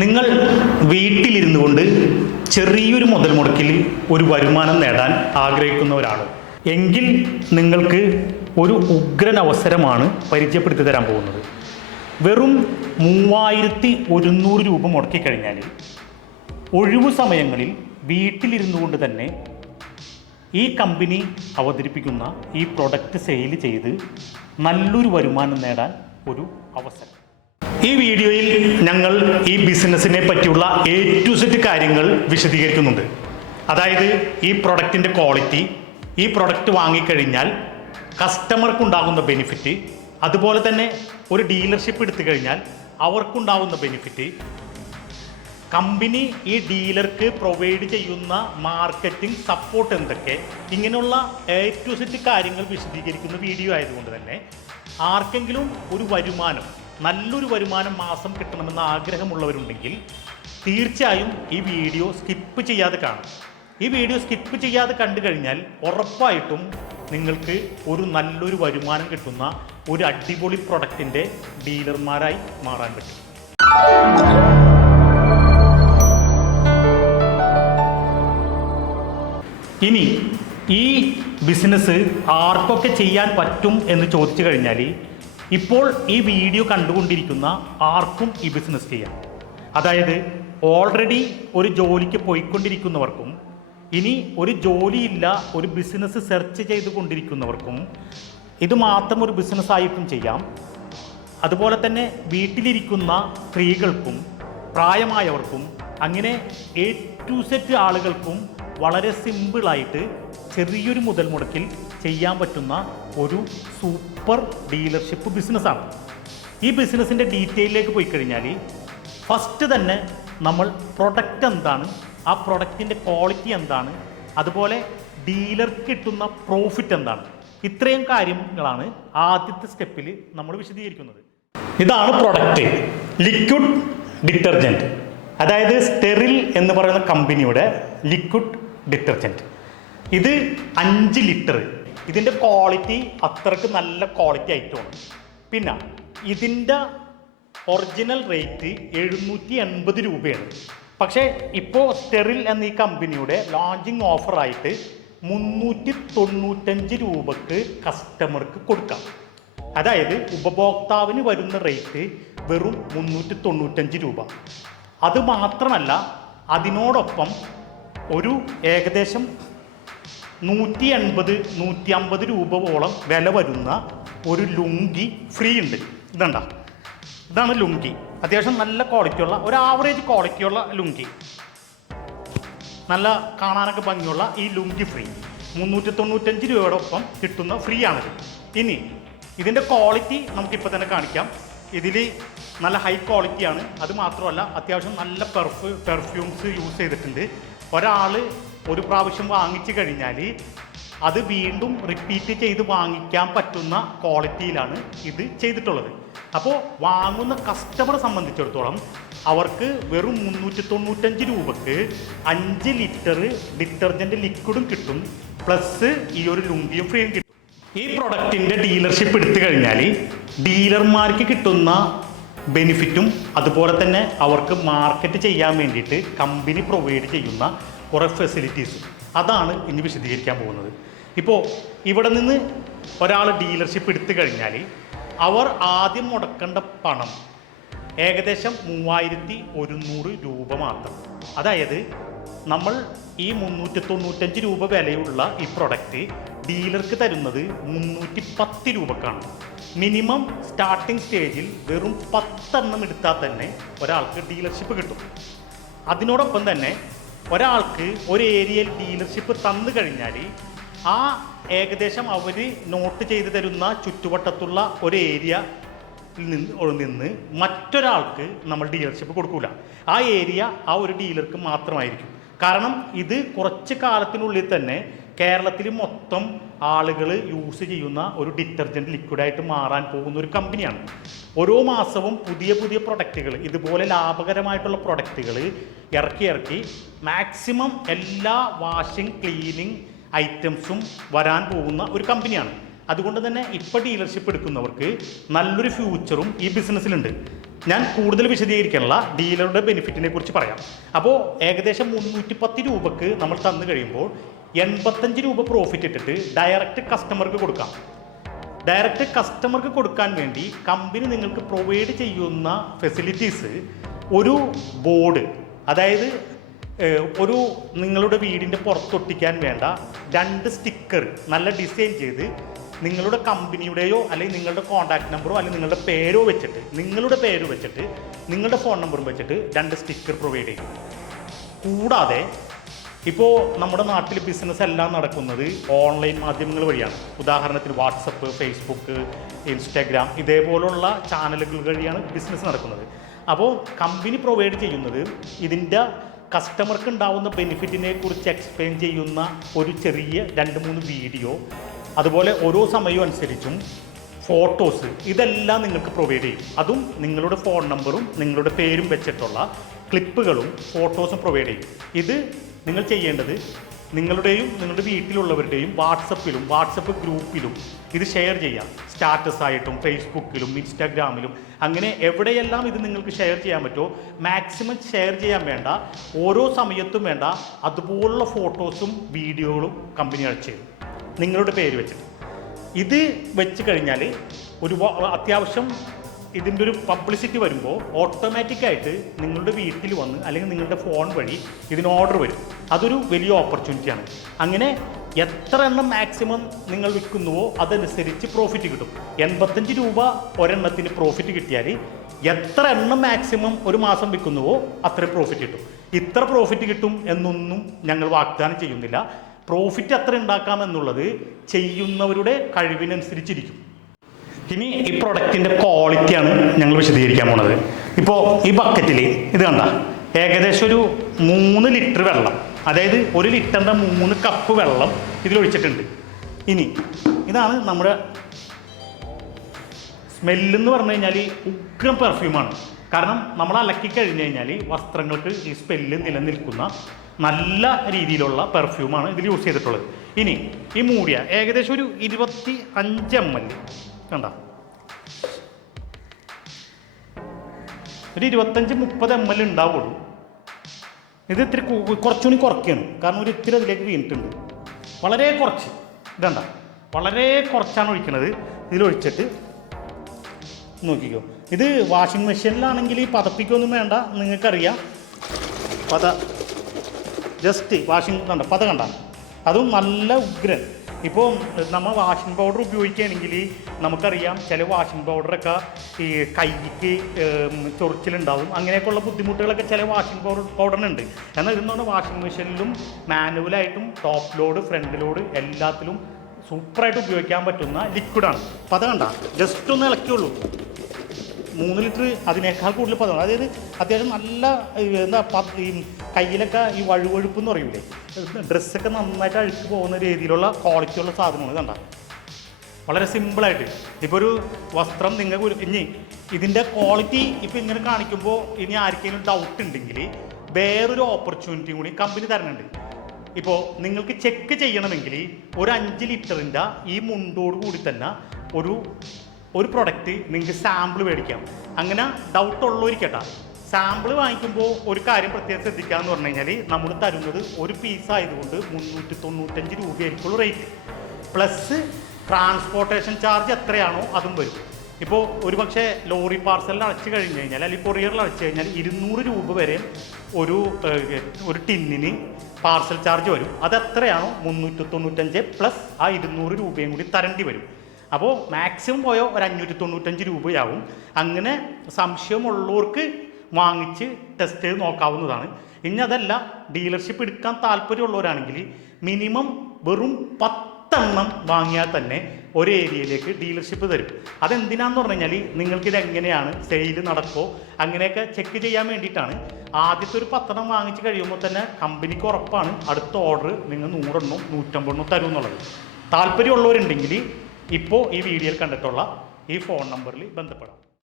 നിങ്ങൾ വീട്ടിലിരുന്നു കൊണ്ട് ചെറിയൊരു മുതൽ മുടക്കിൽ ഒരു വരുമാനം നേടാൻ ആഗ്രഹിക്കുന്നവരാണ് എങ്കിൽ നിങ്ങൾക്ക് ഒരു ഉഗ്രൻ അവസരമാണ് പരിചയപ്പെടുത്തി തരാൻ പോകുന്നത്. വെറും മൂവായിരത്തി ഒരുന്നൂറ് രൂപ മുടക്കിക്കഴിഞ്ഞാൽ ഒഴിവു സമയങ്ങളിൽ വീട്ടിലിരുന്നു കൊണ്ട് തന്നെ ഈ കമ്പനി അവതരിപ്പിക്കുന്ന ഈ പ്രൊഡക്റ്റ് സെയിൽ ചെയ്ത് നല്ലൊരു വരുമാനം നേടാൻ ഒരു അവസരം. ഈ വീഡിയോയിൽ ഞങ്ങൾ ഈ ബിസിനസ്സിനെ പറ്റിയുള്ള എ ടു സെറ്റ് കാര്യങ്ങൾ വിശദീകരിക്കുന്നുണ്ട്. അതായത് ഈ പ്രൊഡക്റ്റിന്റെ ക്വാളിറ്റി ഈ പ്രൊഡക്റ്റ് വാങ്ങിക്കഴിഞ്ഞാൽ കസ്റ്റമർക്ക് ഉണ്ടാകുന്ന ബെനിഫിറ്റ് അതുപോലെ തന്നെ ഒരു ഡീലർഷിപ്പ് എടുത്തു കഴിഞ്ഞാൽ അവർക്കുണ്ടാകുന്ന ബെനിഫിറ്റ് കമ്പനി ഈ ഡീലർക്ക് പ്രൊവൈഡ് ചെയ്യുന്ന മാർക്കറ്റിംഗ് സപ്പോർട്ട് എന്തൊക്കെ ഇങ്ങനെയുള്ള എ ടു സെറ്റ് കാര്യങ്ങൾ വിശദീകരിക്കുന്ന വീഡിയോ ആയതുകൊണ്ട് തന്നെ ആർക്കെങ്കിലും ഒരു വരുമാനം നല്ലൊരു വരുമാനം മാസം കിട്ടണമെന്ന് ആഗ്രഹമുള്ളവരുണ്ടെങ്കിൽ തീർച്ചയായും ഈ വീഡിയോ സ്കിപ്പ് ചെയ്യാതെ കാണും. ഈ വീഡിയോ സ്കിപ്പ് ചെയ്യാതെ കണ്ടു കഴിഞ്ഞാൽ ഉറപ്പായിട്ടും നിങ്ങൾക്ക് ഒരു നല്ലൊരു വരുമാനം കിട്ടുന്ന ഒരു അടിപൊളി പ്രൊഡക്റ്റിന്റെ ഡീലർമാരായി മാറാൻ പറ്റും. ഇനി ഈ ബിസിനസ് ആർക്കൊക്കെ ചെയ്യാൻ പറ്റും എന്ന് ചോദിച്ചു കഴിഞ്ഞാൽ ഇപ്പോൾ ഈ വീഡിയോ കണ്ടുകൊണ്ടിരിക്കുന്ന ആർക്കും ഈ ബിസിനസ് ചെയ്യാം. അതായത് ഓൾറെഡി ഒരു ജോലിക്ക് പോയിക്കൊണ്ടിരിക്കുന്നവർക്കും ഇനി ഒരു ജോലിയില്ല ഒരു ബിസിനസ് സെർച്ച് ചെയ്തുകൊണ്ടിരിക്കുന്നവർക്കും ഇത് മാത്രം ഒരു ബിസിനസ്സായിട്ടും ചെയ്യാം. അതുപോലെ തന്നെ വീട്ടിലിരിക്കുന്ന സ്ത്രീകൾക്കും പ്രായമായവർക്കും അങ്ങനെ എ ടു സെറ്റ് ആളുകൾക്കും വളരെ സിമ്പിളായിട്ട് ചെറിയൊരു മുതൽ മുടക്കിൽ ചെയ്യാൻ പറ്റുന്ന ഒരു സൂപ്പർ ഡീലർഷിപ്പ് ബിസിനസ്സാണ്. ഈ ബിസിനസ്സിന്റെ ഡീറ്റെയിലേക്ക് പോയി കഴിഞ്ഞാൽ ഫസ്റ്റ് തന്നെ നമ്മൾ പ്രൊഡക്റ്റ് എന്താണ് ആ പ്രൊഡക്റ്റിന്റെ ക്വാളിറ്റി എന്താണ് അതുപോലെ ഡീലർക്ക് കിട്ടുന്ന പ്രോഫിറ്റ് എന്താണ്. ഇത്രയും കാര്യങ്ങളാണ് ആദ്യത്തെ സ്റ്റെപ്പിൽ നമ്മൾ വിശദീകരിക്കുന്നത്. ഇതാണ് പ്രൊഡക്റ്റ് ലിക്വിഡ് ഡിറ്റർജന്റ് അതായത് സ്റ്റെറിൽ എന്ന് പറയുന്ന കമ്പനിയുടെ ലിക്വിഡ് ഡിറ്റർജന്റ് ഇത് അഞ്ച് ലിറ്റർ. ഇതിന്റെ ക്വാളിറ്റി അത്രയ്ക്ക് നല്ല ക്വാളിറ്റി ആയിട്ടുമാണ് പിന്നെ ഇതിന്റെ ഒറിജിനൽ റേറ്റ് എഴുന്നൂറ്റി എൺപത് രൂപയാണ്. പക്ഷേ ഇപ്പോൾ സ്റ്റെറിൽ എന്ന ഈ കമ്പനിയുടെ ലോഞ്ചിങ് ഓഫറായിട്ട് മുന്നൂറ്റി തൊണ്ണൂറ്റഞ്ച് രൂപക്ക് കസ്റ്റമർക്ക് കൊടുക്കാം. അതായത് ഉപഭോക്താവിന് വരുന്ന റേറ്റ് വെറും മുന്നൂറ്റി തൊണ്ണൂറ്റഞ്ച് രൂപ. അത് മാത്രമല്ല അതിനോടൊപ്പം ഒരു ഏകദേശം നൂറ്റി എൺപത് നൂറ്റി അമ്പത് രൂപയോളം വില വരുന്ന ഒരു ലുങ്കി ഫ്രീ ഉണ്ട്. ഇതണ്ട? ഇതാണ് ലുങ്കി. അത്യാവശ്യം നല്ല ക്വാളിറ്റിയുള്ള ഒരു ആവറേജ് ക്വാളിറ്റിയുള്ള ലുങ്കി. നല്ല കാണാനൊക്കെ ഭംഗിയുള്ള ഈ ലുങ്കി ഫ്രീ. മുന്നൂറ്റി തൊണ്ണൂറ്റഞ്ച് രൂപയോടൊപ്പം കിട്ടുന്ന ഫ്രീ ആണിത് ഇനി ഇതിന്റെ ക്വാളിറ്റി നമുക്കിപ്പോൾ തന്നെ കാണിക്കാം. ഇതിൽ നല്ല ഹൈ ക്വാളിറ്റിയാണ് അത് മാത്രമല്ല അത്യാവശ്യം നല്ല പെർഫ്യൂ പെർഫ്യൂംസ് യൂസ് ചെയ്തിട്ടുണ്ട്. ഒരാൾ ഒരു പ്രാവശ്യം വാങ്ങിച്ചു കഴിഞ്ഞാൽ അത് വീണ്ടും റിപ്പീറ്റ് ചെയ്ത് വാങ്ങിക്കാൻ പറ്റുന്ന ക്വാളിറ്റിയിലാണ് ഇത് ചെയ്തിട്ടുള്ളത്. അപ്പോൾ വാങ്ങുന്ന കസ്റ്റമറെ സംബന്ധിച്ചിടത്തോളം അവർക്ക് വെറും മുന്നൂറ്റി തൊണ്ണൂറ്റഞ്ച് രൂപക്ക് അഞ്ച് ലിറ്റർ ഡിറ്റർജന്റ് ലിക്വിഡും കിട്ടും പ്ലസ് ഈ ഒരു ലുങ്കിയും ഫ്രീയും കിട്ടും. ഈ പ്രൊഡക്റ്റിന്റെ ഡീലർഷിപ്പ് എടുത്തു കഴിഞ്ഞാൽ ഡീലർമാർക്ക് കിട്ടുന്ന ബെനിഫിറ്റും അതുപോലെ തന്നെ അവർക്ക് മാർക്കറ്റ് ചെയ്യാൻ വേണ്ടിയിട്ട് കമ്പനി പ്രൊവൈഡ് ചെയ്യുന്ന കുറേ ഫെസിലിറ്റീസും അതാണ് ഇനി വിശദീകരിക്കാൻ പോകുന്നത്. ഇപ്പോൾ ഇവിടെ നിന്ന് ഒരാൾ ഡീലർഷിപ്പ് എടുത്തു കഴിഞ്ഞാൽ അവർ ആദ്യം മുടക്കേണ്ട പണം ഏകദേശം മൂവായിരത്തി ഒരുന്നൂറ് രൂപ മാത്രം. അതായത് നമ്മൾ ഈ മുന്നൂറ്റി തൊണ്ണൂറ്റഞ്ച് രൂപ വിലയുള്ള ഈ പ്രൊഡക്റ്റ് ഡീലർക്ക് തരുന്നത് മുന്നൂറ്റി പത്ത് രൂപക്കാണ്. മിനിമം സ്റ്റാർട്ടിംഗ് സ്റ്റേജിൽ വെറും പത്തെണ്ണം എടുത്താൽ തന്നെ ഒരാൾക്ക് ഡീലർഷിപ്പ് കിട്ടും. അതിനോടൊപ്പം തന്നെ ഒരാൾക്ക് ഒരു ഏരിയയിൽ ഡീലർഷിപ്പ് തന്നു കഴിഞ്ഞാൽ ആ ഏകദേശം അവർ നോട്ട് ചെയ്ത് തരുന്ന ചുറ്റുവട്ടത്തുള്ള ഒരു ഏരിയ നിന്ന് നിന്ന് മറ്റൊരാൾക്ക് നമ്മൾ ഡീലർഷിപ്പ് കൊടുക്കൂല. ആ ഏരിയ ആ ഒരു ഡീലർക്ക് മാത്രമായിരിക്കും. കാരണം ഇത് കുറച്ച് കാലത്തിനുള്ളിൽ തന്നെ കേരളത്തിൽ മൊത്തം ആളുകൾ യൂസ് ചെയ്യുന്ന ഒരു ഡിറ്റർജന്റ് ലിക്വിഡായിട്ട് മാറാൻ പോകുന്ന ഒരു കമ്പനിയാണ് ഓരോ മാസവും പുതിയ പുതിയ പ്രൊഡക്റ്റുകൾ ഇതുപോലെ ലാഭകരമായിട്ടുള്ള പ്രൊഡക്റ്റുകൾ ഇറക്കി ഇറക്കി മാക്സിമം എല്ലാ വാഷിംഗ് ക്ലീനിങ് ഐറ്റംസും വരാൻ പോകുന്ന ഒരു കമ്പനിയാണ് അതുകൊണ്ട് തന്നെ ഇപ്പോൾ ഡീലർഷിപ്പ് എടുക്കുന്നവർക്ക് നല്ലൊരു ഫ്യൂച്ചറും ഈ ബിസിനസ്സിലുണ്ട് ഞാൻ കൂടുതൽ വിശദീകരിക്കാനുള്ള ഡീലറുടെ ബെനിഫിറ്റിനെ കുറിച്ച് പറയാം. അപ്പോൾ ഏകദേശം മുന്നൂറ്റി പത്ത് രൂപക്ക് നമ്മൾ തന്നു കഴിയുമ്പോൾ എൺപത്തഞ്ച് രൂപ പ്രോഫിറ്റ് ഇട്ടിട്ട് ഡയറക്റ്റ് കസ്റ്റമർക്ക് കൊടുക്കാം. ഡയറക്റ്റ് കസ്റ്റമർക്ക് കൊടുക്കാൻ വേണ്ടി കമ്പനി നിങ്ങൾക്ക് പ്രൊവൈഡ് ചെയ്യുന്ന ഫെസിലിറ്റീസ് ഒരു ബോർഡ് അതായത് ഒരു നിങ്ങളുടെ വീടിന്റെ പുറത്തൊട്ടിക്കാൻ വേണ്ട രണ്ട് സ്റ്റിക്കർ നല്ല ഡിസൈൻ ചെയ്ത് നിങ്ങളുടെ കമ്പനിയുടെയോ അല്ലെങ്കിൽ നിങ്ങളുടെ കോൺടാക്ട് നമ്പറോ അല്ലെങ്കിൽ നിങ്ങളുടെ പേരോ വെച്ചിട്ട് നിങ്ങളുടെ പേര് വെച്ചിട്ട് നിങ്ങളുടെ ഫോൺ നമ്പറും വെച്ചിട്ട് രണ്ട് സ്റ്റിക്കർ പ്രൊവൈഡ് ചെയ്യും. കൂടാതെ ഇപ്പോൾ നമ്മുടെ നാട്ടിൽ ബിസിനസ് എല്ലാം നടക്കുന്നത് ഓൺലൈൻ മാധ്യമങ്ങൾ വഴിയാണ്. ഉദാഹരണത്തിന് വാട്സപ്പ് ഫേസ്ബുക്ക് ഇൻസ്റ്റാഗ്രാം ഇതേപോലുള്ള ചാനലുകൾ വഴിയാണ് ബിസിനസ് നടക്കുന്നത്. അപ്പോൾ കമ്പനി പ്രൊവൈഡ് ചെയ്യുന്നത് ഇതിന്റെ കസ്റ്റമർക്ക് ഉണ്ടാവുന്ന ബെനിഫിറ്റിനെ കുറിച്ച് എക്സ്പ്ലെയിൻ ചെയ്യുന്ന ഒരു ചെറിയ രണ്ട് മൂന്ന് വീഡിയോ അതുപോലെ ഓരോ സമയവും അനുസരിച്ചും ഫോട്ടോസ് ഇതെല്ലാം നിങ്ങൾക്ക് പ്രൊവൈഡ് ചെയ്യും. അതും നിങ്ങളുടെ ഫോൺ നമ്പറും നിങ്ങളുടെ പേരും വെച്ചിട്ടുള്ള ക്ലിപ്പുകളും ഫോട്ടോസും പ്രൊവൈഡ് ചെയ്യും. ഇത് നിങ്ങൾ ചെയ്യേണ്ടത് നിങ്ങളുടെയും നിങ്ങളുടെ വീട്ടിലുള്ളവരുടെയും വാട്സപ്പിലും വാട്സപ്പ് ഗ്രൂപ്പിലും ഇത് ഷെയർ ചെയ്യാം സ്റ്റാറ്റസ് ആയിട്ടും ഫേസ്ബുക്കിലും ഇൻസ്റ്റാഗ്രാമിലും അങ്ങനെ എവിടെയെല്ലാം ഇത് നിങ്ങൾക്ക് ഷെയർ ചെയ്യാൻ പറ്റുമോ മാക്സിമം ഷെയർ ചെയ്യാൻ വേണ്ട ഓരോ സമയത്തും വേണ്ട അതുപോലുള്ള ഫോട്ടോസും വീഡിയോകളും കമ്പനി അയച്ചു തരും. നിങ്ങളുടെ പേര് വെച്ചിട്ട്. ഇത് വെച്ച് കഴിഞ്ഞാൽ ഒരു അത്യാവശ്യം ഇതിന്റെ ഒരു പബ്ലിസിറ്റി വരുമ്പോൾ ഓട്ടോമാറ്റിക്കായിട്ട് നിങ്ങളുടെ വീട്ടിൽ വന്ന് അല്ലെങ്കിൽ നിങ്ങളുടെ ഫോൺ വഴി ഇതിന് ഓർഡർ വരും. അതൊരു വലിയ ഓപ്പർച്യൂണിറ്റിയാണ് അങ്ങനെ എത്ര എണ്ണം മാക്സിമം നിങ്ങൾ വിൽക്കുന്നുവോ അതനുസരിച്ച് പ്രോഫിറ്റ് കിട്ടും. എൺപത്തഞ്ച് രൂപ ഒരെണ്ണത്തിന് പ്രോഫിറ്റ് കിട്ടിയാൽ എത്ര എണ്ണം മാക്സിമം ഒരു മാസം വിൽക്കുന്നുവോ അത്ര പ്രോഫിറ്റ് കിട്ടും. ഇത്ര പ്രോഫിറ്റ് കിട്ടും എന്നൊന്നും ഞങ്ങൾ വാഗ്ദാനം ചെയ്യുന്നില്ല. പ്രോഫിറ്റ് എത്ര ഉണ്ടാക്കാം എന്നുള്ളത് ചെയ്യുന്നവരുടെ കഴിവിനനുസരിച്ചിരിക്കും. ഇനി ഈ പ്രൊഡക്റ്റിന്റെ ക്വാളിറ്റിയാണ് ഞങ്ങൾ വിശദീകരിക്കാൻ പോണത്. ഇപ്പോൾ ഈ ബക്കറ്റിൽ ഇത് കണ്ട ഏകദേശം ഒരു മൂന്ന് ലിറ്റർ വെള്ളം. അതായത് ഒരു ലിറ്ററിന്റെ മൂന്ന് കപ്പ് വെള്ളം ഇതിലൊഴിച്ചിട്ടുണ്ട്. ഇനി ഇതാണ് നമ്മുടെ സ്മെല്ലെന്ന് പറഞ്ഞു കഴിഞ്ഞാൽ ഉഗ്രം പെർഫ്യൂമാണ് കാരണം നമ്മൾ അലക്കി കഴിഞ്ഞ് കഴിഞ്ഞാൽ വസ്ത്രങ്ങൾക്ക് ഈ സ്മെല്ല് നിലനിൽക്കുന്ന നല്ല രീതിയിലുള്ള പെർഫ്യൂമാണ് ഇതിൽ യൂസ് ചെയ്തിട്ടുള്ളത്. ഇനി ഈ മൂടിയ ഏകദേശം ഒരു ഇരുപത്തി അഞ്ച് എം എൽ കണ്ട? ഒരു ഇരുപത്തഞ്ച് മുപ്പത് എം എൽ ഉണ്ടാവുള്ളൂ. ഇത് ഇത്തിരി കുറച്ചുകൂടി കുറയ്ക്കുകയാണ്. കാരണം ഒരു ഇത്തിരി അതിലേക്ക് വീണിട്ടുണ്ട്. വളരെ കുറച്ച്. ഇതണ്ട. വളരെ കുറച്ചാണ് ഒഴിക്കുന്നത് ഇതിലൊഴിച്ചിട്ട് നോക്കിക്കോ. ഇത് വാഷിംഗ് മെഷീനിലാണെങ്കിൽ പതപ്പിക്കൊന്നും വേണ്ട. നിങ്ങൾക്കറിയാം. പത ജസ്റ്റ് വാഷിംഗ് കണ്ട പത കണ്ട. അതും നല്ല ഉഗ്രൻ. ഇപ്പോൾ നമ്മൾ വാഷിംഗ് പൗഡർ ഉപയോഗിക്കുകയാണെങ്കിൽ നമുക്കറിയാം ചില വാഷിംഗ് പൗഡറൊക്കെ ഈ കൈക്ക് ചൊറിച്ചിലുണ്ടാവും. അങ്ങനെയൊക്കെയുള്ള ബുദ്ധിമുട്ടുകളൊക്കെ ചില വാഷിംഗ് പൗഡർ പൗഡറിനുണ്ട് എന്നാൽ ഇതെന്ന് വാഷിംഗ് മെഷീനിലും മാനുവലായിട്ടും ടോപ്പ് ലോഡ് ഫ്രണ്ട് ലോഡ് എല്ലാത്തിലും സൂപ്പറായിട്ട് ഉപയോഗിക്കാൻ പറ്റുന്ന ലിക്വിഡാണ് പത കണ്ട ജസ്റ്റ് ഒന്ന് ഇളക്കിയുള്ളൂ മൂന്ന് ലിറ്റർ അതിനേക്കാൾ കൂടുതൽ പദമാണ്. അതായത് അത്യാവശ്യം നല്ല എന്താ ഈ കയ്യിലൊക്കെ ഈ വഴുവഴുപ്പ് എന്ന് പറയൂലേ? ഡ്രസ്സൊക്കെ നന്നായിട്ട് അഴുക്ക് പോകുന്ന രീതിയിലുള്ള ക്വാളിറ്റിയുള്ള സാധനമാണ് കണ്ട. വളരെ സിമ്പിളായിട്ട്. ഇപ്പോൾ ഒരു വസ്ത്രം നിങ്ങൾക്ക് ഒരു ഇനി ഇതിന്റെ ക്വാളിറ്റി ഇപ്പോൾ ഇങ്ങനെ കാണിക്കുമ്പോൾ ഇനി ആർക്കെങ്കിലും ഡൗട്ട് ഉണ്ടെങ്കിൽ വേറൊരു ഓപ്പർച്യൂണിറ്റി കൂടി കമ്പനി തരുന്നുണ്ട്. ഇപ്പോൾ നിങ്ങൾക്ക് ചെക്ക് ചെയ്യണമെങ്കിൽ ഒരു അഞ്ച് ലിറ്ററിന്റെ ഈ മുണ്ടോട് കൂടി തന്നെ ഒരു ഒരു പ്രൊഡക്റ്റ് നിങ്ങൾക്ക് സാമ്പിൾ മേടിക്കാം. അങ്ങനെ ഡൗട്ട് ഉള്ളവരിക്കട്ടാ സാമ്പിൾ വാങ്ങിക്കുമ്പോൾ ഒരു കാര്യം പ്രത്യേകം ശ്രദ്ധിക്കുക എന്ന് പറഞ്ഞു കഴിഞ്ഞാൽ നമ്മൾ തരുന്നത് ഒരു പീസ് ആയതുകൊണ്ട് മുന്നൂറ്റി തൊണ്ണൂറ്റഞ്ച് രൂപയായിരിക്കുള്ളൂ റേറ്റ് പ്ലസ് ട്രാൻസ്പോർട്ടേഷൻ ചാർജ് എത്രയാണോ അതും വരും. ഇപ്പോൾ ഒരു പക്ഷേ ലോറി പാർസലിൽ അടച്ചു കഴിഞ്ഞ് കഴിഞ്ഞാൽ അല്ലെങ്കിൽ കൊറിയറിൽ അടച്ചു കഴിഞ്ഞാൽ ഇരുന്നൂറ് രൂപ വരെ ഒരു ഒരു ടിന്നിന് പാർസൽ ചാർജ് വരും. അത് എത്രയാണോ മുന്നൂറ്റി തൊണ്ണൂറ്റഞ്ച് പ്ലസ് ആ ഇരുന്നൂറ് രൂപയും കൂടി തരേണ്ടി വരും. അപ്പോൾ മാക്സിമം പോയോ ഒരു അഞ്ഞൂറ്റി തൊണ്ണൂറ്റഞ്ച് രൂപയാവും. അങ്ങനെ സംശയമുള്ളവർക്ക് വാങ്ങിച്ച് ടെസ്റ്റ് ചെയ്ത് നോക്കാവുന്നതാണ്. ഇനി അതല്ല ഡീലർഷിപ്പ് എടുക്കാൻ താല്പര്യമുള്ളവരാണെങ്കിൽ മിനിമം വെറും പത്തെണ്ണം വാങ്ങിയാൽ തന്നെ ഒരു ഏരിയയിലേക്ക് ഡീലർഷിപ്പ് തരും. അതെന്തിനാന്ന് പറഞ്ഞു കഴിഞ്ഞാൽ നിങ്ങൾക്കിത് എങ്ങനെയാണ് സെയിൽ നടക്കോ അങ്ങനെയൊക്കെ ചെക്ക് ചെയ്യാൻ വേണ്ടിയിട്ടാണ്. ആദ്യത്തെ ഒരു പത്തെണ്ണം വാങ്ങിച്ച് കഴിയുമ്പോൾ തന്നെ കമ്പനിക്ക് ഉറപ്പാണ് അടുത്ത ഓർഡർ നിങ്ങൾ നൂറെണ്ണോ നൂറ്റമ്പതെണ്ണോ തരും എന്നുള്ളത്. താല്പര്യമുള്ളവരുണ്ടെങ്കിൽ ഇപ്പോൾ ഈ വീഡിയോയിൽ കണ്ടിട്ടുള്ള ഈ ഫോൺ നമ്പറിൽ ബന്ധപ്പെടാം.